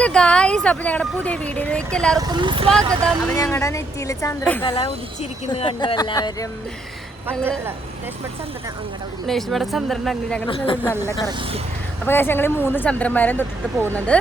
Hello guys, അപ്പൊ ഞങ്ങളുടെ പുതിയ വീഡിയോയിലേക്ക് എല്ലാവർക്കും സ്വാഗതം. ഞങ്ങളുടെ നെറ്റിയില് ചന്ദ്രകല ഉദിച്ചിരിക്കുന്നു കണ്ടു എല്ലാവരും. രേഷ്മയുടെ ചന്ദ്രൻ അങ്ങ് ഞങ്ങളുടെ നല്ല കറക്റ്റ്. അപ്പോൾ ഞങ്ങൾ 3 ചന്ദ്രന്മാരെ തൊട്ടിട്ട് പോകുന്നുണ്ട്.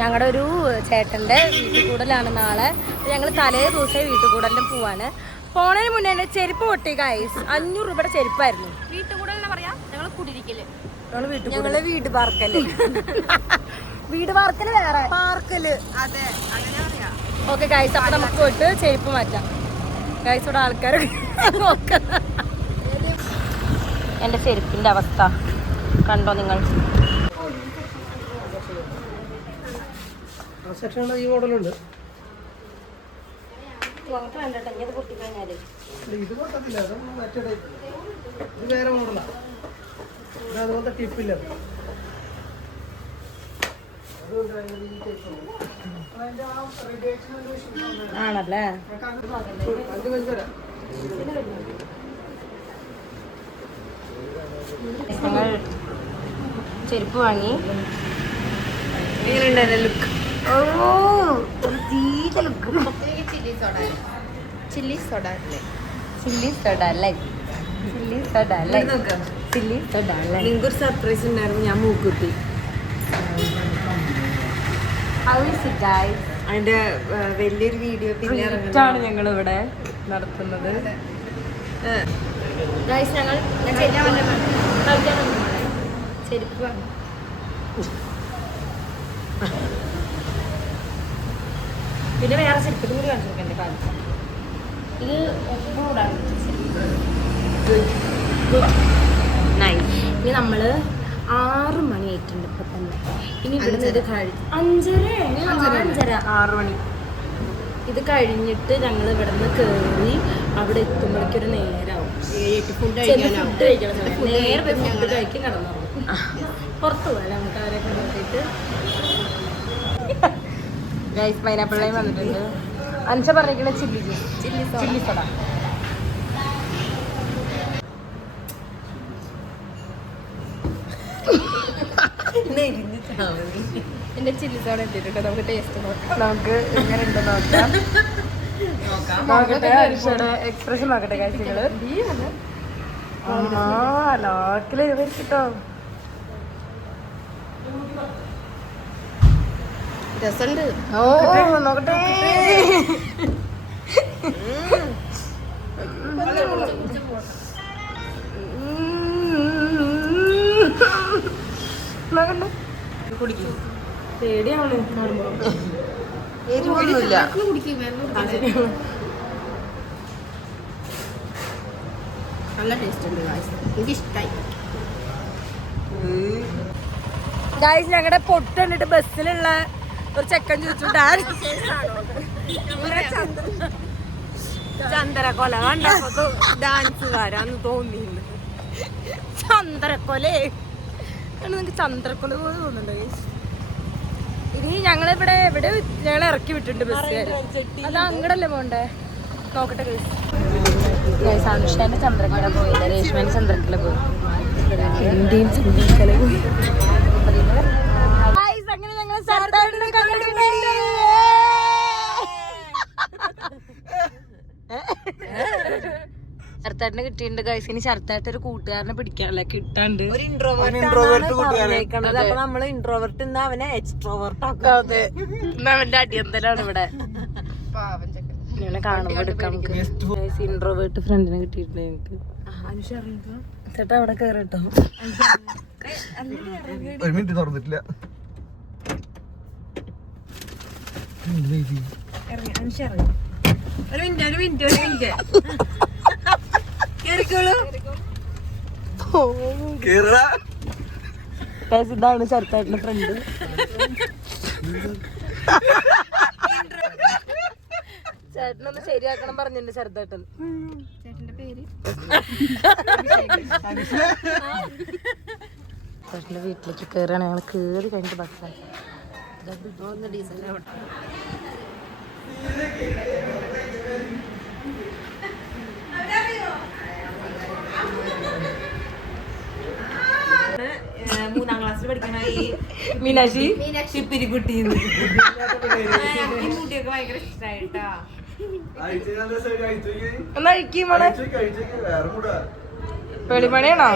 ഞങ്ങളുടെ ഒരു ചേട്ടൻ്റെ വീട്ടുകൂടലാണ് നാളെ. ഞങ്ങൾ തലേ ദിവസമേ വീട്ടുകൂടലിന് പോവാണ്. പോണതിന് മുന്നേ ചെരുപ്പ് പൊട്ടി ഗായ്സ്. 500 രൂപയുടെ ചെരുപ്പായിരുന്നു. വീട്ടുകൂടലെന്ന് പറയാം, ഞങ്ങൾ കുടിരിക്കല്, ഞങ്ങള് വീട് പാർക്കല്. വീട് പാർക്കല് വേറെ പാർക്കല്, അതെ അങ്ങനെ പറയാം. ഓക്കെ ഗായ്സ്, അപ്പൊ നമുക്ക് പോയിട്ട് ചെരുപ്പ് മാറ്റാം. ഗായ്സ് ഇവിടെ ആൾക്കാർ എൻ്റെ ചെരുപ്പിൻ്റെ അവസ്ഥ കണ്ടോ നിങ്ങൾ? ഈ മോഡലുണ്ട്. ഇത് പൊട്ടത്തില്ല, ഇത് വേറെ മോഡലാണ്. അതുപോലത്തെ ടിപ്പില്ല. ആണല്ലേ? ഞങ്ങൾ ചെരുപ്പ് വാങ്ങി. ലുക്ക് ചില്ലി സോഡ അല്ലേ? നിങ്ങൾക്കൊരു സർപ്രൈസ് ഉണ്ടായിരുന്നു, ഞാൻ മൂക്കുത്തി. അതിന്റെ വലിയൊരു വീഡിയോ പിന്നെ ഞങ്ങൾ ഇവിടെ നടത്തുന്നത്. ചെരുപ്പ് വാങ്ങി. പിന്നെ വേറെ ചെരുപ്പ് കൂടി കാണിച്ചു എൻ്റെ കാലത്ത്. ഇത് ഒന്നുകൂടാണ്. ഇനി നമ്മള് 6 മണി ആയിട്ടുണ്ട് ഇപ്പൊ തന്നെ. ഇനി ഇവിടുന്ന് ഇത് കഴിഞ്ഞ് 5:30 6 മണി ഇത് കഴിഞ്ഞിട്ട് ഞങ്ങൾ ഇവിടുന്ന് കയറി അവിടെ എത്തുമ്പോഴേക്കൊരു നേരമാവും. ഫുഡ് കഴിക്കണം. നേരെ പോയി ഫുഡ് കഴിക്കാൻ കിടന്നുറങ്ങും. പുറത്ത് പോകാം നമുക്ക് അവരെയൊക്കെ നോക്കിയിട്ട്. ഗൈസ് പൈനാപ്പിൾ ലൈം വന്നിട്ടുണ്ട്. അൻഷ പറഞ്ഞിരിക്കുന്ന ചില്ലി സോഡ. എന്റെ ചില്ലി സോഡ എത്തിയിട്ടുണ്ട്. നമുക്ക് ടേസ്റ്റ് നോക്കാം. നമുക്ക് എങ്ങനെ ഉണ്ട് നോക്കാം. നോക്കട്ടെ അൻഷയുടെ എക്സ്പ്രഷൻ നോക്കട്ടെ കാഴ്ചകള്. ലോക്കില് കിട്ടോ. രസമുണ്ട്. ഓ നോക്കട്ടെ. പേടിയാണ് കാണുമ്പോ. എരിവൊന്നുമില്ല. നല്ല ടേസ്റ്റ് ഉണ്ട്. എനിക്ക് ഇഷ്ടമായി. ഗായ്സ്, ഞങ്ങളുടെ പൊട്ട് കണ്ടിട്ട് ബസ്സിലുള്ള ഒരു ചെക്കൻ ചോദിച്ചു ചന്ദ്രകൊല കണ്ടപ്പോ ഡാൻസുകാരാന്ന് തോന്നിയില്ല. ചന്ദ്രക്കൊലേ നിങ്ങൾക്ക് ചന്ദ്രക്കൊല പോലെ തോന്നുന്നുണ്ട് ഗൈസ്. ഇനി ഞങ്ങളിവിടെ ഞങ്ങൾ ഇറക്കി വിട്ടിട്ടുണ്ട് ബസ്സുകാർ. അത് അങ്ങടല്ലേ പോണ്ടേ? നോക്കട്ടെ ഗൈസ്. ഗൈസ് അനുഷ്ഠാന്റെ ചന്ദ്രക്കല പോയില്ല, രേഷ്മേന്റെ ചന്ദ്രക്കല പോയി, എന്റെയും ചന്ദ്രക്കല പോയി. അങ്ങനെ ഞങ്ങൾ ശരത്താട്ടിനെ കിട്ടിയിട്ടുണ്ട് ഗൈസ്. ഇനി ശരത്തായിട്ട് ഒരു കൂട്ടുകാരനെ പിടിക്കാനല്ല കിട്ടാണ്ട്. ഒരു ഇൻട്രോവേർട്ട് അപ്പൊ നമ്മള് ഇൻട്രോവേർട്ട് അവനെ എക്സ്ട്രോവേർട്ട് ആക്കും. അതെ, അവന്റെ അടിയന്തരാണ് ഇവിടെ. ഇങ്ങനെ കാണുമ്പോ എടുക്കാം നമുക്ക്. ഇൻട്രോവേർട്ട് ഫ്രണ്ടിനെ കിട്ടിയിട്ടുണ്ട് ഞങ്ങക്ക്. ചേട്ടാ അവിടെ കേറിട്ടോ. ഒരു മിനിറ്റ് തുറന്നിട്ടില്ല. ഒരു മിനിറ്റ് ഇതാണ് ചെറുത്തായിട്ടിന്റെ ഫ്രണ്ട്. ചേട്ടനൊന്ന് ശരിയാക്കണം പറഞ്ഞിട്ടുണ്ട് ചെറുതായിട്ടൻ. ചേട്ടന്റെ പേര് ചേട്ടന്റെ വീട്ടിലേക്ക് കയറാണ്. ഞങ്ങൾ കേറി കഴിഞ്ഞിട്ട് ബസ്സാണ്. ഡീസൽ 3ാം ക്ലാസ്സിൽ പഠിക്കണ ഈ മീനാക്ഷി ചിപ്പിരിക്കുട്ടി ഈ മുടിയൊക്കെ ഭയങ്കര ഇഷ്ടായിട്ടാ. ഒന്ന് അഴിക്കും മോളെ. വെളിമണിയാണോ?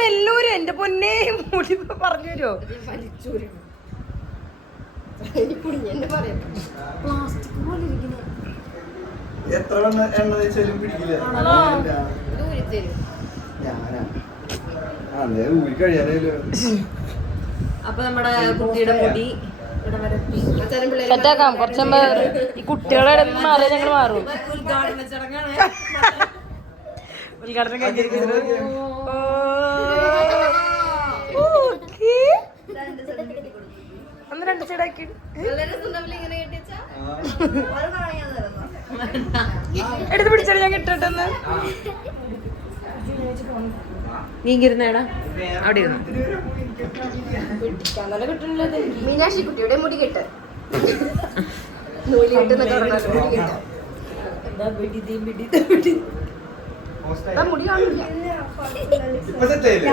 മെല്ലൂര് എന്റെ പൊന്നെ മുടി പറഞ്ഞു തരുമോ? പ്ലാസ്റ്റിക് പോലെ എത്ര എണ്ണ തേച്ചാലും പിടിക്കില്ല. ഊരി കഴിയാനല്ലോ. അപ്പൊ നമ്മുടെ കുട്ടിയുടെ മുടി സെറ്റാക്കാം. കുറച്ചുമ്പോ ഈ കുട്ടികളെ മാറി ഞങ്ങൾ മാറും. ഉദ്ഘാടന ചടങ്ങാണ്. ഉദ്ഘാടനം കഴിഞ്ഞിരിക്കുന്നത്. ഒന്ന് 2 സൈഡാക്കി എടുത്ത് പിടിച്ചാൽ ഞാൻ കിട്ടട്ടെന്ന്. നീ ഇരുന്നേടാ അവിടെ ഇരുന്നു. മീനാക്ഷി കുട്ടിയുടെ മുടി കെട്ട് നൂലിട്ട് മുടി കാണില്ല. ഇപ്പൊ സെറ്റായില്ലേ?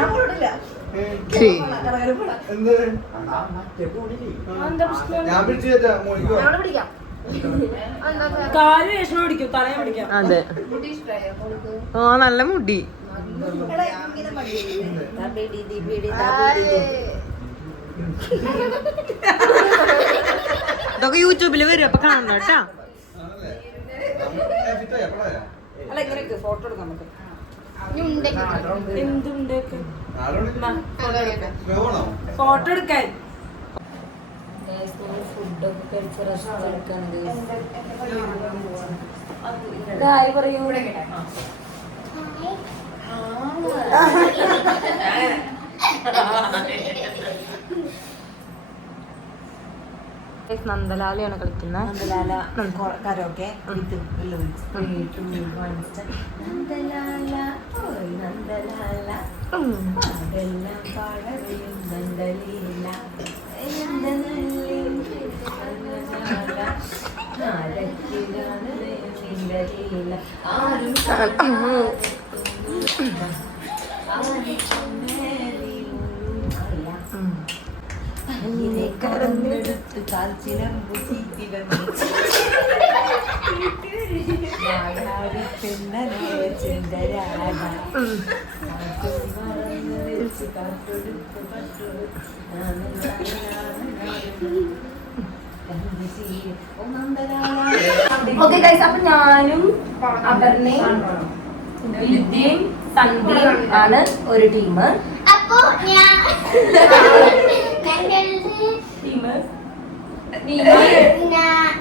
ഞാൻ പിടിച്ചു കയറ്റാ മോളിക്ക് പോവാം. അവിടെ പിടിക്കാം. കാല് രേഷ്മ പിടിക്കും, തലയെ പിടിക്കാം. അതെ. മുടി ഇഷ്ടമായോ മോൾക്ക്? ആ നല്ല മുടി. ഇതൊക്കെ യൂട്യൂബില് വരും, അപ്പൊ കാണണം കേട്ടാ. ആണല്ലേ? ഫിറ്റായി, എപ്പോഴാ? അല്ല ഇങ്ങനെയൊക്കെ ഫോട്ടോ എടുക്കാം നമുക്ക്. ഇനി ഉണ്ടെങ്കിൽ എന്തുണ്ടൊക്കെ വേണോ? ഫോട്ടോ എടുക്കാൻ. ഫുഡൊക്കെ കഴിച്ച് റെസ്റ്റ് എടുക്കാണ്. പറയൂ. നന്ദലാലയാണ് കളിക്കുന്നത്. നന്ദലാല കരോക്കെ കറന്നെടുത്ത് കാൽച്ചിലമ്പു ഓക്കെ ഗൈസ്, അപ്പൊ ഞാനും അപർണയും വിദ്യയും സന്ധ്യയും ആണ് ഒരു ടീം. അപ്പൊ ഞാൻ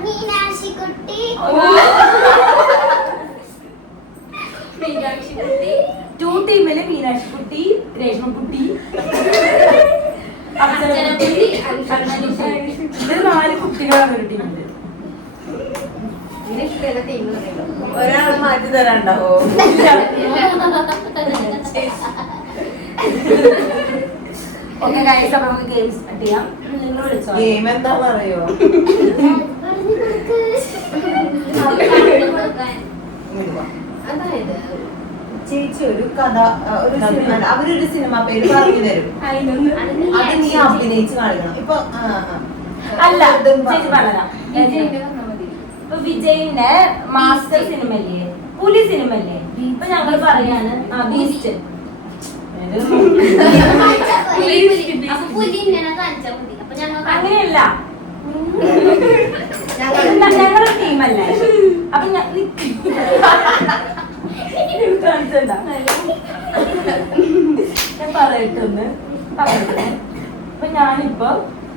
മീനാക്ഷി കുട്ടി ടു ടീമില് മീനാക്ഷിക്കുട്ടി, രേഷ്മക്കുട്ടി, ഇത് 4 കുട്ടികളാണ് ഒരു ടീമില്. ഒരാൾ മാറ്റി തരാണ്ടാവോ? ഓക്കെ ഗൈസ്, അപ്പൊ നമുക്ക് ഗെയിം സ്റ്റാർട്ട് ചെയ്യാം. നിങ്ങൾ വിളിച്ചോ. ഗെയിം എന്താന്ന് അറിയോ? അതായത് ചേച്ചി ഒരു കഥ, ഒരു സിനിമ, അവരൊരു സിനിമ പേര് പറഞ്ഞു തരും. അത് നീ അഭിനയിച്ച് കാണിക്കണം. ഇപ്പൊ അല്ല ചേച്ചി പറഞ്ഞതാ. ഇപ്പൊ വിജയിന്റെ മാസ്റ്റർ സിനിമല്ലേ, പുലി സിനിമല്ലേ, ഇപ്പൊ ഞങ്ങൾ പറയാണ് ബീസ്റ്റ്. അങ്ങനെയല്ല, ഞങ്ങളുടെ ടീമല്ലേ. അപ്പൊ ഞാൻ പറയട്ടെന്ന് പറയട്ടെ. അപ്പൊ ഞാനിപ്പോ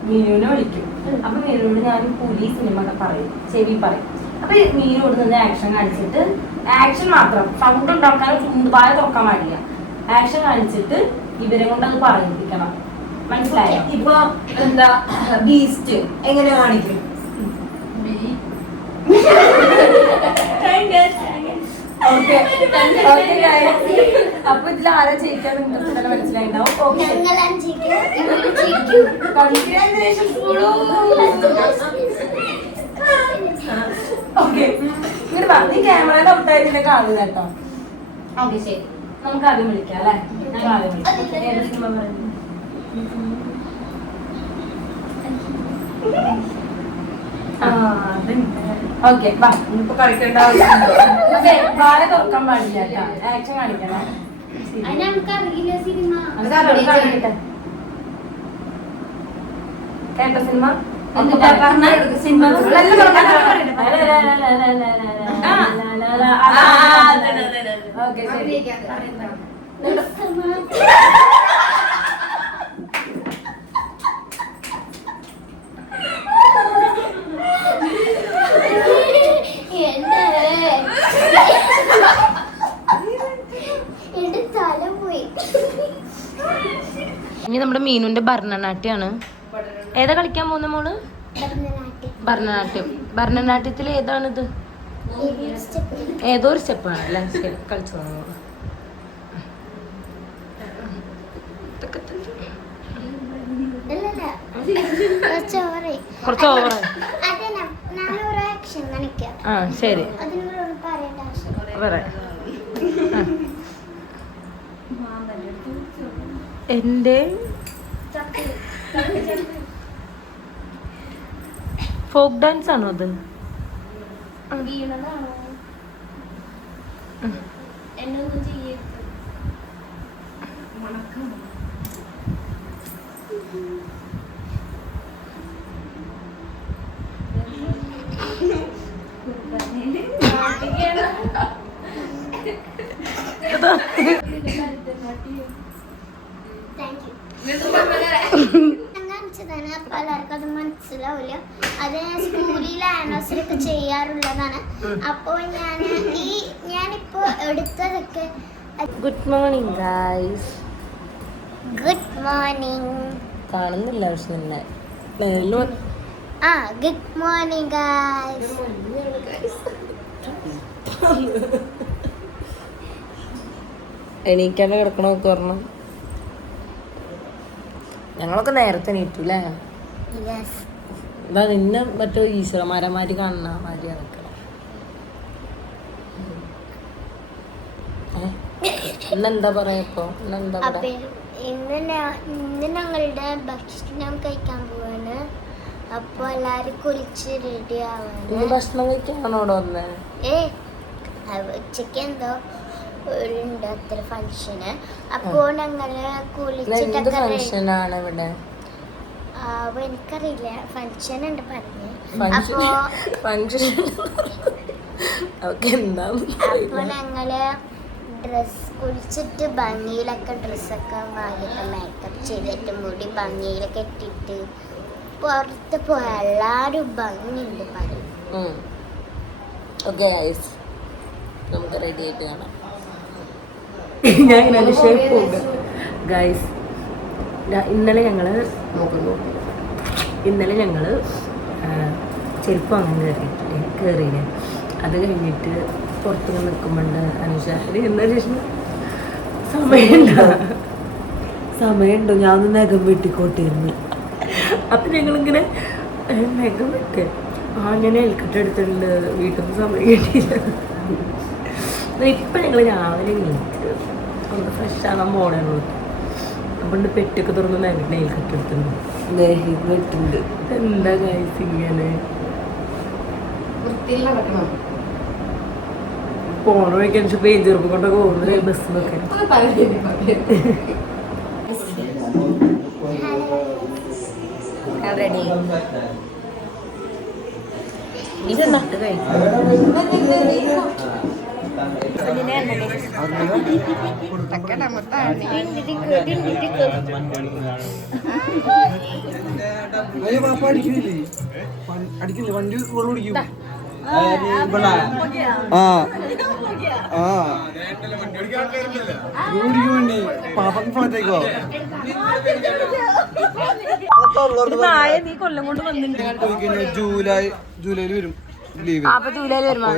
മീനുവിനെ വിളിക്കും. അപ്പൊ മീനുവിനോട് ഞാൻ പുലി സിനിമ ഒക്കെ പറയും, ചെവി പറയും. അപ്പൊ മീനോട് നിന്ന് ആക്ഷൻ കാണിച്ചിട്ട്, ആക്ഷൻ മാത്രം, സൗണ്ട് ഉണ്ടാക്കാൻ ചുണ്ടുപായ തുറക്കാൻ പാടില്ല. ആക്ഷൻ കാണിച്ചിട്ട് ഇവരെ കൊണ്ട് അത് പറയിപ്പിക്കണം. മനസ്സിലായോ? ഇപ്പൊ എന്താ ബീസ്റ്റ് എങ്ങനെ കാണിക്കും? അപ്പൊ ഇതിൽ ആരാ ജയിക്കാൻ നിങ്ങൾക്ക് തന്നെ മനസ്സിലായിണ്ടാവും. ഓക്കെ, ഓക്കെ ഇങ്ങനെ പറഞ്ഞു ക്യാമറയുടെ ഔട്ടായിട്ട് കാണുക കേട്ടോ. ഓക്കെ ശരി, നമുക്ക് ആദ്യം വിളിക്കാം അല്ലേ? ഞങ്ങൾ ആദ്യം വിളിക്കാം. ഏത് സിനിമ പറഞ്ഞു? ഓക്കെ വാ, ഇനിയിപ്പോ കളിക്കേണ്ട ആവശ്യം വാല തുറക്കാൻ പാടില്ല കേട്ടോ. ആക്ഷൻ കാണിക്കണം. അതിന് നമുക്കറിയില്ല സിനിമ. കാണിക്കട്ടെ. കേട്ട സിനിമ സിനിമ ഓക്കെ ശരി. എന്റെ തല പോയി. ഇനി നമ്മുടെ മീനുന്റെ ഭരണനാട്യാണ്. ഏതാ കളിക്കാൻ പോകുന്ന മോള്? ഭരണനാട്യം. ഭരണനാട്യത്തിൽ ഏതാണിത്? ഏതോ ഒരു സ്റ്റെപ്പാണ് അല്ലേ? കളിച്ചു പോകുന്നത് കുറച്ച് ഓവറായി. ആ ശരി പറയാം. എന്റെ ഫോക്ക് ഡാൻസ് ആണോ അത്? വീണതാണോ? എന്നൊന്നും ചെയ്യരുത്. പലർക്കും അത് മനസ്സിലാവില്ല. അത് സ്കൂളിൽ ആനിവേഴ്സറി ഒക്കെ ചെയ്യാറുള്ളതാണ്. അപ്പോ ഞാനിപ്പോ എടുത്തതൊക്കെ. Good morning guys. Good morning. കാണുന്നില്ല പക്ഷെ തന്നെ ഗുഡ് മോർണിംഗ് ഗൈസ്. എണീക്കാണ്ട് കിടക്കണമൊക്കെ പറഞ്ഞു. ഞങ്ങളൊക്കെ നേരത്തെ എണീറ്റു അല്ലേ? ഇതാ നിന്നെ മറ്റോ ഈശ്വരന്മാരന്മാര് കാണുന്ന മാതിരി നിൽക്കണം. ഇന്നെന്താ പറയാ ഇപ്പൊ? ഇന്നെന്താ ഇന്ന് ഞങ്ങളുടെ ഭക്ഷണം കഴിക്കാൻ പോവാണ്. അപ്പൊ എല്ലാരും കുളിച്ച് റെഡി ആവാണ്. ഭക്ഷണം കഴിക്കാണോ അവിടെ വന്നേ? ഉച്ചക്ക് എന്തോ ഉണ്ട് അത്ര ഫംഗ്ഷന്. അപ്പോ ഞങ്ങള് കുളിച്ചിട്ടൊക്കെ ഫംഗ്ഷനാണ് ഇവിടെ? എനിക്കറിയില്ല, ഫംഗ്ഷൻ ഉണ്ട് പറഞ്ഞു. അപ്പൊ ഞങ്ങള് ഡ്രസ് കുളിച്ചിട്ട് ഭംഗിയിലൊക്കെ ഡ്രസ്സൊക്കെ വാങ്ങിയിട്ട് മേക്കപ്പ് ചെയ്തിട്ട് മുടി ഭംഗിയിലൊക്കെ ഇട്ടിട്ട് പുറത്ത് പോയ എല്ലാരും ഭംഗിയുണ്ട് പറയും. നമുക്ക് റെഡി ആയിട്ട് കാണാം. ഞാൻ ഇങ്ങനെ ഷേപ്പ് പോകും ഗൈസ്. ഇന്നലെ ഞങ്ങള് ചെരുപ്പ് വാങ്ങാൻ കയറിയില്ലേ. അത് കഴിഞ്ഞിട്ട് പുറത്തുനിന്ന് നിൽക്കുമ്പോണ്ട് അനുശാസന എന്താ ശേഷം സമയമുണ്ടോ ഞാൻ ഒന്ന് നഖം വെട്ടിക്കോട്ടിരുന്നു. അപ്പൊ ഞങ്ങളിങ്ങനെ നഖം വെട്ട് ഞാൻ എൽക്കട്ടെടുത്തിട്ടുണ്ട്. വീട്ടിൽ നിന്ന് സമയം കിട്ടിയില്ല. ഇപ്പൊ ഞങ്ങൾ രാവിലെ എണീറ്റ് ഒന്ന് ഫ്രഷ് ആകാൻ പോണുള്ളൂ. അപ്പോണ്ട് പെട്ടിയൊക്കെ തുറന്ന് നെയിൽ കട്ടെടുത്തിട്ടുണ്ട്. എന്താ ഗൈസ് ഇങ്ങനെ പോണ വഴിക്കാൻ പേജ് ചെറുപ്പ് കൊണ്ടൊക്കെ പോകുന്നത് ബസ്സിനൊക്കെ. റെഡി ഇത് നട്ട് കഴിക്കും. അടിക്കില്ലേ വണ്ടി ഓടിക്കും. വേണ്ടി പാപ്പക്ക് ഫ്ലാറ്റേക്കോ നീ കൊല്ലം കൊണ്ട് വന്നിട്ടുണ്ട്. ജൂലൈയിൽ വരും ലീവ്. ജൂലൈയിൽ വരുമ്പോ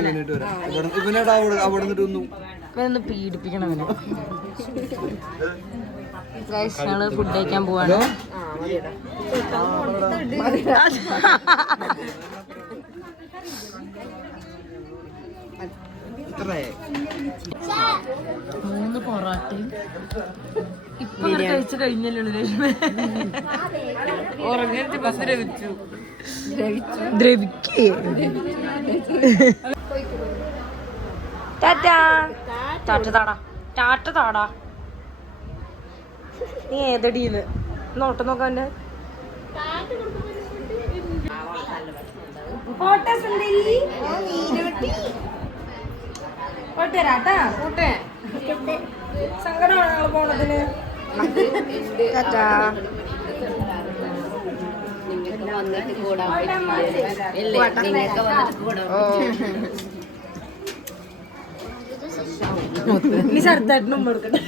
ഇവനോട് അവിടെ നിന്നിട്ടൊന്നും പീഡിപ്പിക്കണം അവനെ. ഞങ്ങള് ഫുഡ് കഴിക്കാൻ പോവാണ്. 3 പൊറാട്ടയും ഇപ്പൊ കഴിച്ചു കഴിഞ്ഞല്ലോ ടാറ്റ താടാ. നീ ഏതടിയില് നോട്ട് നോക്കാൻ്റെ സങ്കടമാണ് ഞങ്ങൾ പോണതിന്. നീ ചെറുതായിട്ട് മുമ്പ് എടുക്കട്ടെ.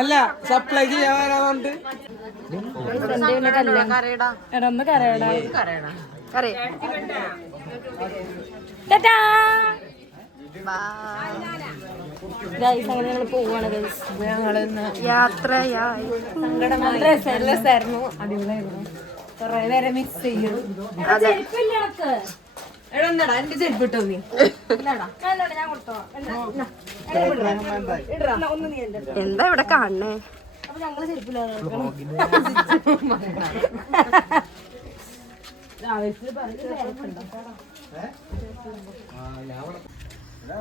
അല്ല സപ്ലൈ ചെയ്യാൻ ഞങ്ങൾ പോവാണ്. യാത്രയായി രസമായിരുന്നു, അടിപൊളിയായിരുന്നു. കൊറേ നേരെ മിസ് ചെയ്യും. എന്റെ ചെരുപ്പ് ഇട്ടോ നീ എന്താ ഇവിടെ കാണണേ? അപ്പൊ ഞങ്ങള് ചെരുപ്പിലാണ്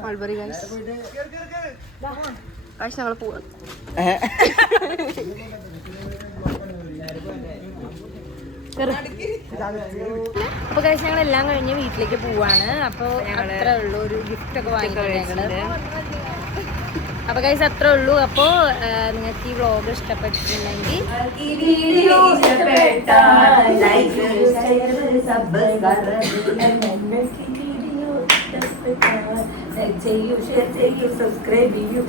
മൾബറി കാശ് ഞങ്ങള് പോവാ. അപ്പൊ കഴിച്ച് ഞങ്ങൾ എല്ലാം കഴിഞ്ഞ് വീട്ടിലേക്ക് പോവാണ്. അപ്പൊ അത്രേ ഉള്ളൂ, ഒരു ഗിഫ്റ്റ് ഒക്കെ വാങ്ങിക്കുന്നത്. അപ്പൊ കഴിച്ച് അത്രേ ഉള്ളൂ. അപ്പൊ നിങ്ങൾക്ക് ഈ വ്ളോഗ് ഇഷ്ടപ്പെട്ടിട്ടുണ്ടെങ്കിൽ സബ്സ്ക്രൈബ് ചെയ്യൂ.